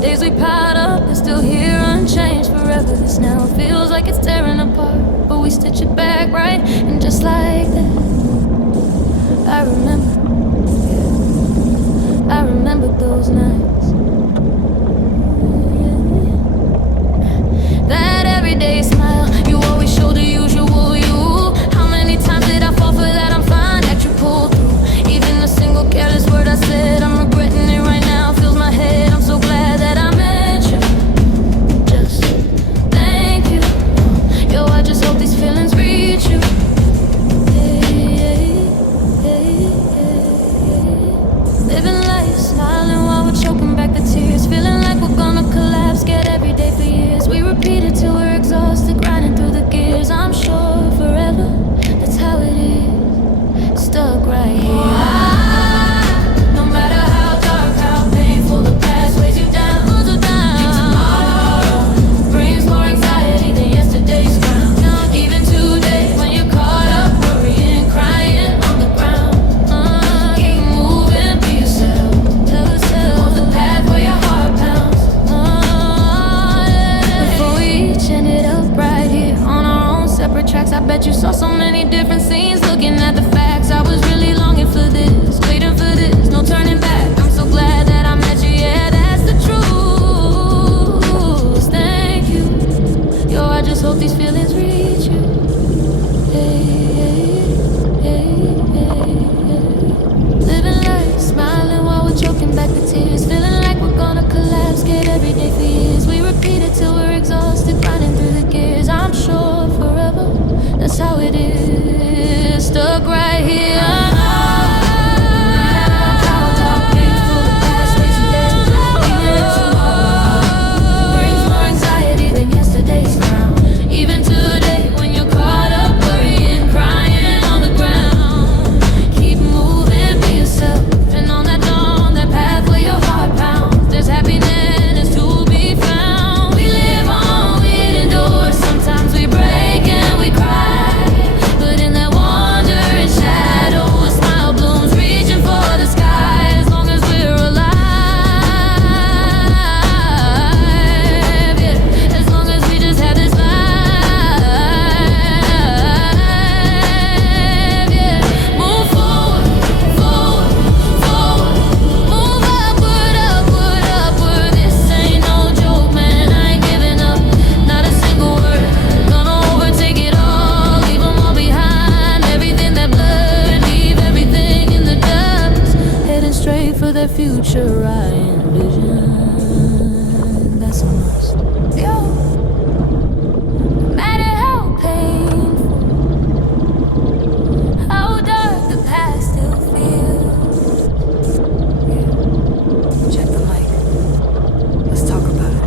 Days we piled up, they're still here unchanged forever. This now feels like it's tearing apart, but we stitch it back right, and just like that, I remember, yeah, I remember those nights. That everyday smile, you always show the usual you. How many times did I fall for that? I'm fine that you pulled through. Even a single careless word I said, I'm regretting it right now, fills my head. I'm so glad that I met you. Just thank you. Yo, I just hope these feelings reach you. Living life, smiling while we're choking back the tears, feeling like we're gonna collapse, scared every day for years. We repeat it till we're exhausted, grinding through the gears. I'm sure forever, that's how it is. Stuck right here. No matter how dark, how painful, the past weighs you down, holds you down. Think tomorrow brings more anxiety than yesterday's ground. Even today, when you're caught up, worrying, crying on the ground. Keep moving, be yourself. On the path where your heart pounds. Before we each ended up right here on our own separate tracks, I bet you saw so many different scenes, looking at the facts. I was really longing for this, waiting for this, no turning back. I'm so glad that I met you, yeah, that's the truth. Thank you. Yo, I just hope these feelings reach you. Living life, smiling while we're choking back the tears, feeling like we're gonna collapse, scared every day for years. We repeat it till we're exhausted, grinding through the gears. I'm sure forever, that's how it is. Stuck right here. Even today, when you're caught up, worrying, crying on the ground. Keep moving, be yourself, and on that path where your heart pounds, there's happiness to be found. We live on, we endure, sometimes we break and we cry, but in that wandering shadow, a smile blooms, reaching for the sky. As long as we're alive, yeah, as long as we just have this life. The future I envision, that's a must. Yo, no matter how painful, how dark the past still feels. Yeah, check the mic. Let's talk about it.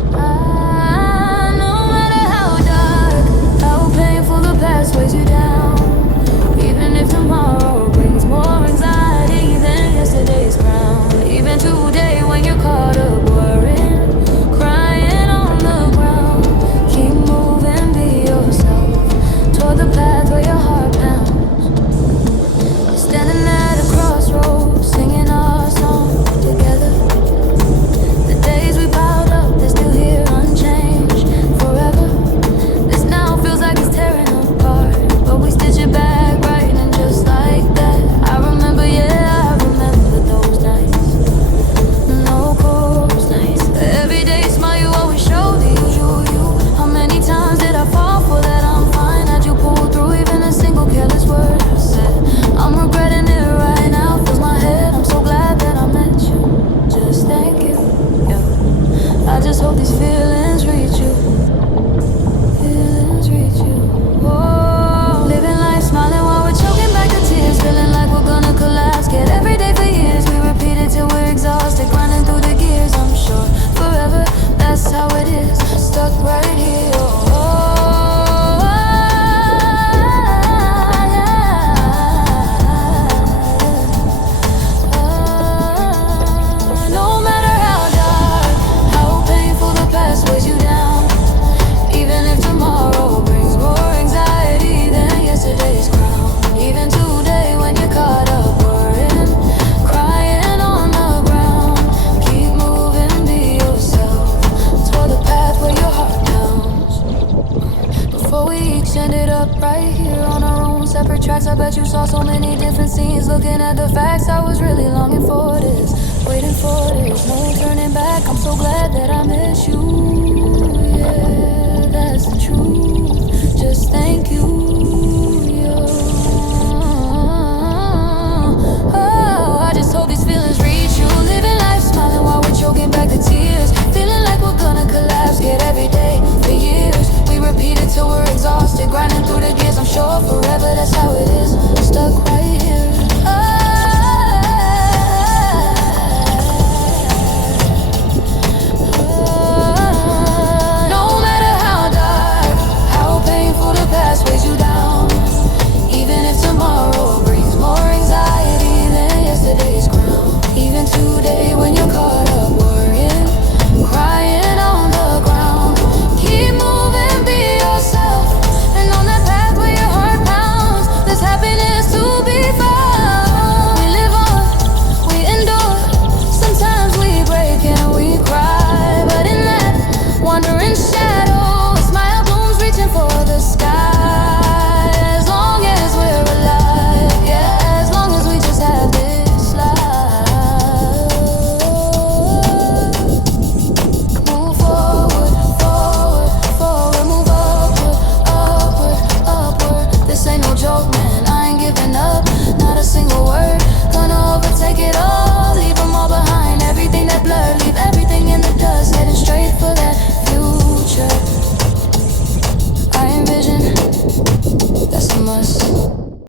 No matter how dark, how painful, the past weighs you down. Even if tomorrow brings more anxiety than yesterday's ground. Even today, when you're caught up worrying, crying on the ground. that you saw so many different scenes. Looking at the facts, I was really longing for this, waiting for this. No turning back, I'm so glad that I miss you. Yeah, that's the truth. Just thank you.